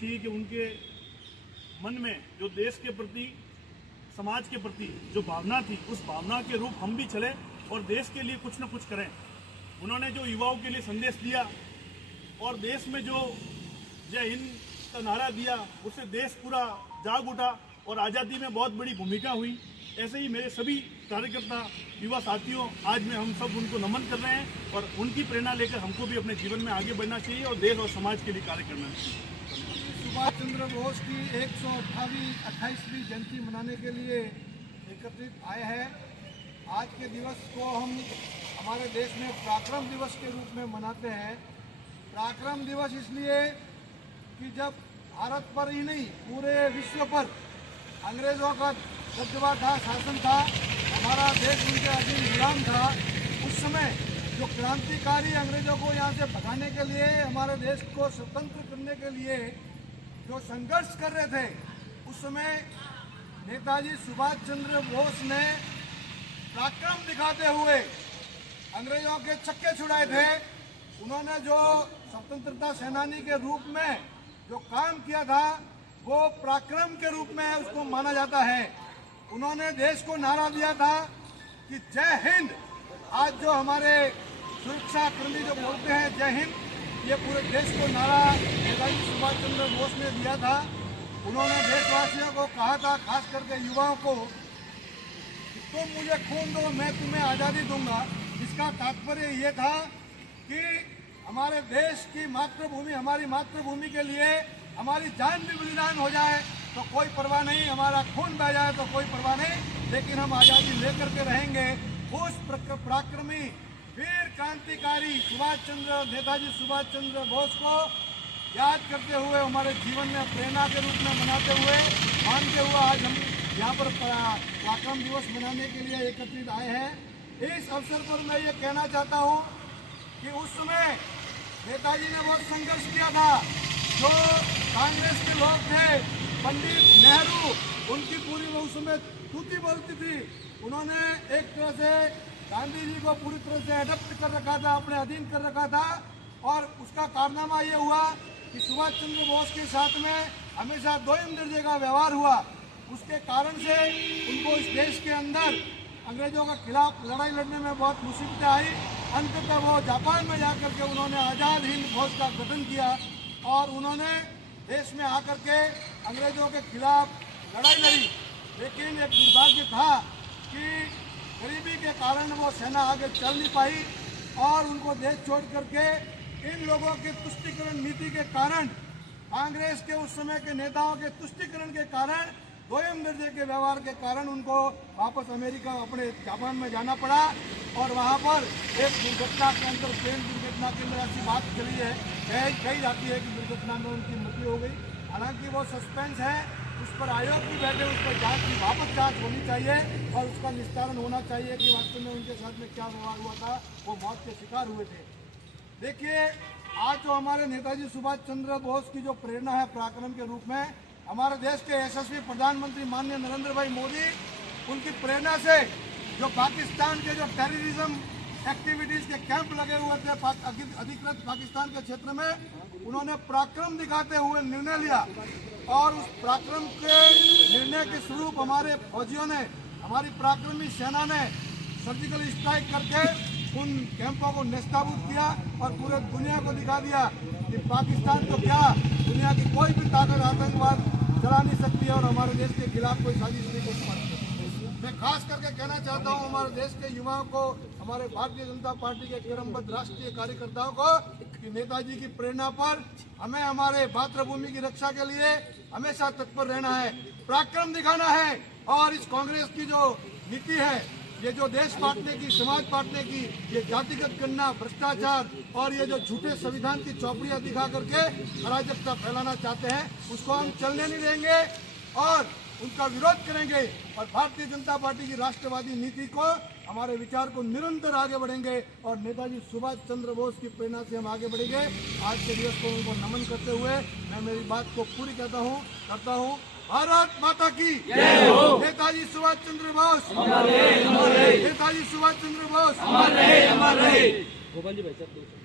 चाहिए कि उनके मन में जो देश के प्रति, समाज के प्रति जो भावना थी, उस भावना के रूप हम भी चले और देश के लिए कुछ न कुछ करें। उन्होंने जो युवाओं के लिए संदेश दिया और देश में जो जय हिंद का नारा दिया, उससे देश पूरा जाग उठा और आज़ादी में बहुत बड़ी भूमिका हुई। ऐसे ही मेरे सभी कार्यकर्ता, युवा साथियों, आज में हम सब उनको नमन कर रहे हैं और उनकी प्रेरणा लेकर हमको भी अपने जीवन में आगे बढ़ना चाहिए और देश और समाज के लिए कार्य करना चाहिए। सुभाष चंद्र बोस की 128वीं जयंती मनाने के लिए एकत्रित आए हैं। आज के दिवस को हम हमारे देश में पराक्रम दिवस के रूप में मनाते हैं। पराक्रम दिवस इसलिए कि जब भारत पर ही नहीं, पूरे विश्व पर अंग्रेजों का दबदबा था, शासन था, हमारा देश उनके अधीन गुलाम था, उस समय जो क्रांतिकारी अंग्रेजों को यहाँ से भगाने के लिए, हमारे देश को स्वतंत्र करने के लिए जो संघर्ष कर रहे थे, उस समय नेताजी सुभाष चंद्र बोस ने पराक्रम दिखाते हुए अंग्रेजों के चक्के छुड़ाए थे। उन्होंने जो स्वतंत्रता सेनानी के रूप में जो काम किया था, वो पराक्रम के रूप में उसको माना जाता है। उन्होंने देश को नारा दिया था कि जय हिंद। आज जो हमारे सुरक्षा कर्मी जो बोलते हैं जय हिंद, ये पूरे देश को नारा नेताजी सुभाष चंद्र बोस ने दिया था। उन्होंने देशवासियों को कहा था, खास करके युवाओं को, कि तुम मुझे खून दो, मैं तुम्हें आज़ादी दूंगा। इसका तात्पर्य ये था कि हमारे देश की मातृभूमि, हमारी मातृभूमि के लिए हमारी जान भी बलिदान हो जाए तो कोई परवाह नहीं, हमारा खून बह जाए तो कोई परवाह नहीं, लेकिन हम आज़ादी लेकर के रहेंगे। उस पराक्रमी वीर क्रांतिकारी नेताजी सुभाष चंद्र बोस को याद करते हुए, हमारे जीवन में प्रेरणा के रूप में मनाते हुए, मानते हुए आज हम यहाँ पर पराक्रम दिवस मनाने के लिए एकत्रित आए हैं। इस अवसर पर मैं ये कहना चाहता हूँ कि उस समय नेताजी ने बहुत संघर्ष किया था। जो कांग्रेस के लोग थे, पंडित नेहरू, उनकी पूरी वो उस समय तूती बोलती थी। उन्होंने एक तरह से गांधी जी को पूरी तरह से एडप्ट कर रखा था, अपने अधीन कर रखा था, और उसका कारनामा ये हुआ कि सुभाष चंद्र बोस के साथ में हमेशा दोयम दर्जे का व्यवहार हुआ। उसके कारण से उनको इस देश के अंदर अंग्रेजों के खिलाफ लड़ाई लड़ने में बहुत मुसीबतें आई। अंततः वो जापान में जाकर के उन्होंने आज़ाद हिंद फौज का गठन किया और उन्होंने देश में आकर के अंग्रेजों के खिलाफ लड़ाई लड़ी। लेकिन एक दुर्भाग्य था कि गरीबी के कारण वो सेना आगे चल नहीं पाई और उनको देश छोड़ करके इन लोगों के तुष्टीकरण नीति के कारण, कांग्रेस के उस समय के नेताओं के तुष्टीकरण के कारण, दोयम दर्जे के व्यवहार के कारण उनको वापस अमेरिका, अपने जापान में जाना पड़ा। और वहाँ पर एक दुर्घटना के अंदर, ट्रेन दुर्घटना के अंदर ऐसी बात चली है, कही जाती है कि दुर्घटना में उनकी मृत्यु हो गई। हालांकि वो सस्पेंस है, उस पर आयोग भी बैठे, उस पर जांच की वापस जांच होनी चाहिए और उसका निस्तारण होना चाहिए कि वास्तव में उनके साथ में क्या व्यवहार हुआ था, वो मौत के शिकार हुए थे। देखिए, आज जो हमारे नेताजी सुभाष चंद्र बोस की जो प्रेरणा है पराक्रम के रूप में, हमारे देश के यशस्वी प्रधानमंत्री माननीय नरेंद्र भाई मोदी, उनकी प्रेरणा से जो पाकिस्तान के जो टेररिज्म एक्टिविटीज के कैंप लगे हुए थे अधिकृत पाकिस्तान के क्षेत्र में, उन्होंने पराक्रम दिखाते हुए निर्णय लिया और उस पराक्रम के निर्णय के स्वरूप हमारे फौजियों ने, हमारी पराक्रमी सेना ने सर्जिकल स्ट्राइक करके उन कैंपों को नेस्ताबूद किया और पूरे दुनिया को दिखा दिया कि पाकिस्तान तो क्या, दुनिया की कोई भी ताकत आतंकवाद चला नहीं सकती है और हमारे देश के खिलाफ कोई साजिश नहीं कर सकती। मैं खास करके कहना चाहता हूँ हमारे देश के युवाओं को, हमारे भारतीय जनता पार्टी के क्रमबद्ध राष्ट्रीय कार्यकर्ताओं को, कि नेताजी की प्रेरणा पर हमें हमारे मातृभूमि की रक्षा के लिए हमेशा तत्पर रहना है, पराक्रम दिखाना है। और इस कांग्रेस की जो नीति है, ये जो देश बांटने की, समाज बांटने की, ये जातिगत करना, भ्रष्टाचार और ये जो झूठे संविधान की चौपड़ियां दिखा करके अराजकता फैलाना चाहते हैं, उसको हम चलने नहीं देंगे और उनका विरोध करेंगे। और भारतीय जनता पार्टी की राष्ट्रवादी नीति को, हमारे विचार को निरंतर आगे बढ़ेंगे और नेताजी सुभाष चंद्र बोस की प्रेरणा से हम आगे बढ़ेंगे। आज के दिवस को उनको नमन करते हुए मैं मेरी बात को पूरी करता हूँ। भारत माता की जय हो। नेताजी सुभाष चंद्र बोस, नेताजी सुभाष चंद्र बोस।